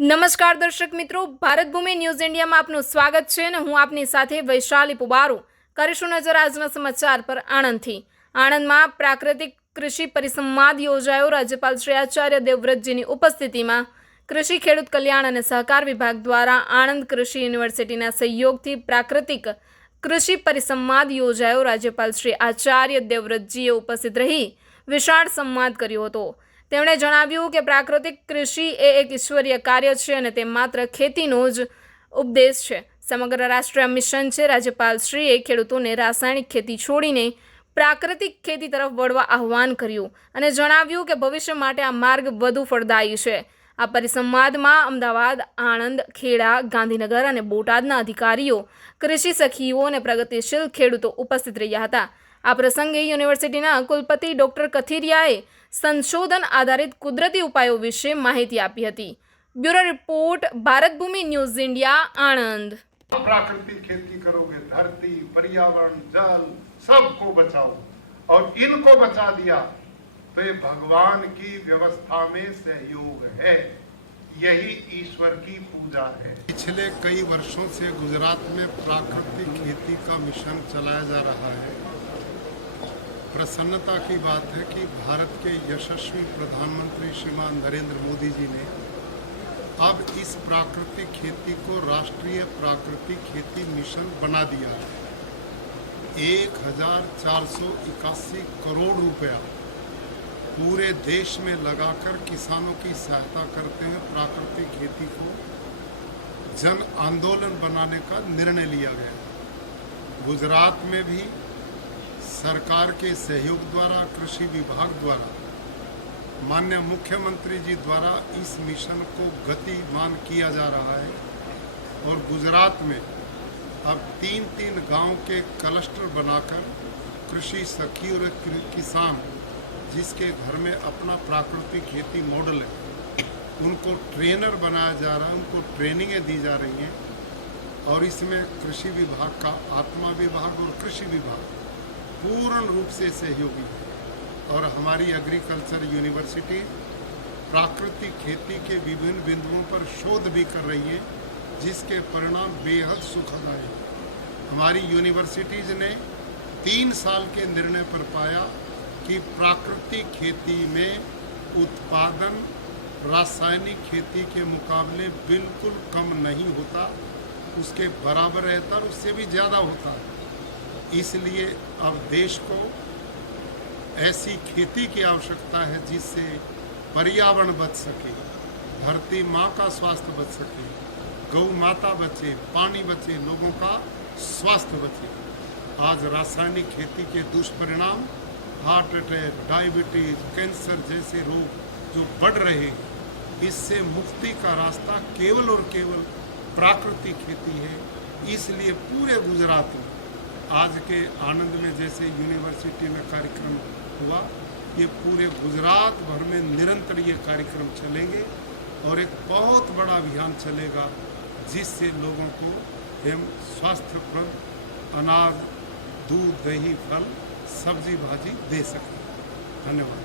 નમસ્કાર દર્શક મિત્રો, ભારત ભૂમિ ન્યૂઝ ઇન્ડિયામાં આપનું સ્વાગત છે અને હું આપની સાથે વૈશાલી પુબારુ કરીશું નજર આજના સમાચાર પર આણંદથી। આણંદમાં પ્રાકૃતિક કૃષિ પરિસંવાદ યોજાયો। રાજ્યપાલ શ્રી આચાર્ય દેવવ્રતજીની ઉપસ્થિતિમાં કૃષિ ખેડૂત કલ્યાણ અને સહકાર વિભાગ દ્વારા આણંદ કૃષિ યુનિવર્સિટીના સહયોગથી પ્રાકૃતિક કૃષિ પરિસંવાદ યોજાયો। રાજ્યપાલ શ્રી આચાર્ય દેવવ્રતજીએ ઉપસ્થિત રહી વિશાળ સંવાદ કર્યો હતો। તેમણે જણાવ્યું કે પ્રાકૃતિક કૃષિ એ એક ઈશ્વરીય કાર્ય છે અને તે માત્ર ખેતીનો જ ઉપદેશ છે, સમગ્ર રાષ્ટ્રીય મિશન છે। રાજ્યપાલશ્રીએ ખેડૂતોને રાસાયણિક ખેતી છોડીને પ્રાકૃતિક ખેતી તરફ વળવા આહ્વાન કર્યું અને જણાવ્યું કે ભવિષ્ય માટે આ માર્ગ વધુ ફળદાયી છે। આ પરિસંવાદમાં અમદાવાદ, આણંદ, ખેડા, ગાંધીનગર અને બોટાદના અધિકારીઓ, કૃષિ સખીઓ અને પ્રગતિશીલ ખેડૂતો ઉપસ્થિત રહ્યા હતા। આ પ્રસંગે યુનિવર્સિટીના કુલપતિ ડોક્ટર કથિરિયાએ સંશોધન આધારિત કુદરતી ઉપાયો વિશે માહિતી આપી હતી। ब्यूरो रिपोर्ट, भारत भूमि न्यूज इंडिया, आनंद। प्राकृतिक खेती करोगे, धरती, पर्यावरण, जल सबको बचाओ और इनको बचा दिया तो ये भगवान की व्यवस्था में सहयोग है, यही ईश्वर की पूजा है। पिछले कई वर्षों से गुजरात में प्राकृतिक खेती का मिशन चलाया जा रहा है। प्रसन्नता की बात है कि भारत के यशस्वी प्रधानमंत्री श्रीमान नरेंद्र मोदी जी ने अब इस प्राकृतिक खेती को राष्ट्रीय प्राकृतिक खेती मिशन बना दिया है। 1481 करोड़ रुपया पूरे देश में लगाकर किसानों की सहायता करते हुए प्राकृतिक खेती को जन आंदोलन बनाने का निर्णय लिया गया। गुजरात में भी सरकार के सहयोग द्वारा, कृषि विभाग द्वारा, माननीय मुख्यमंत्री जी द्वारा इस मिशन को गतिमान किया जा रहा है और गुजरात में अब 3-3 गांव के क्लस्टर बनाकर कृषि सखी और किसान जिसके घर में अपना प्राकृतिक खेती मॉडल है, उनको ट्रेनर बनाया जा रहा है, उनको ट्रेनिंगें दी जा रही हैं और इसमें कृषि विभाग का आत्मा विभाग और कृषि विभाग पूर्ण रूप से सहयोगी है। और हमारी एग्रीकल्चर यूनिवर्सिटी प्राकृतिक खेती के विभिन्न बिंदुओं पर शोध भी कर रही है, जिसके परिणाम बेहद सुखद आए। हमारी यूनिवर्सिटीज़ ने 3 साल के निर्णय पर पाया कि प्राकृतिक खेती में उत्पादन रासायनिक खेती के मुकाबले बिल्कुल कम नहीं होता, उसके बराबर रहता और उससे भी ज़्यादा होता है। इसलिए अब देश को ऐसी खेती की आवश्यकता है जिससे पर्यावरण बच सके, धरती माँ का स्वास्थ्य बच सके, गौ माता बचे, पानी बचे, लोगों का स्वास्थ्य बचे। आज रासायनिक खेती के दुष्परिणाम हार्ट अटैक, डायबिटीज, कैंसर जैसे रोग जो बढ़ रहे हैं, इससे मुक्ति का रास्ता केवल और केवल प्राकृतिक खेती है। इसलिए पूरे गुजरात में आज के आनंद में जैसे यूनिवर्सिटी में कार्यक्रम हुआ, ये पूरे गुजरात भर में निरंतर ये कार्यक्रम चलेंगे और एक बहुत बड़ा अभियान चलेगा जिससे लोगों को हम स्वास्थ्यप्रद अनाज, दूध, दही, फल, सब्जी भाजी दे सकें। धन्यवाद।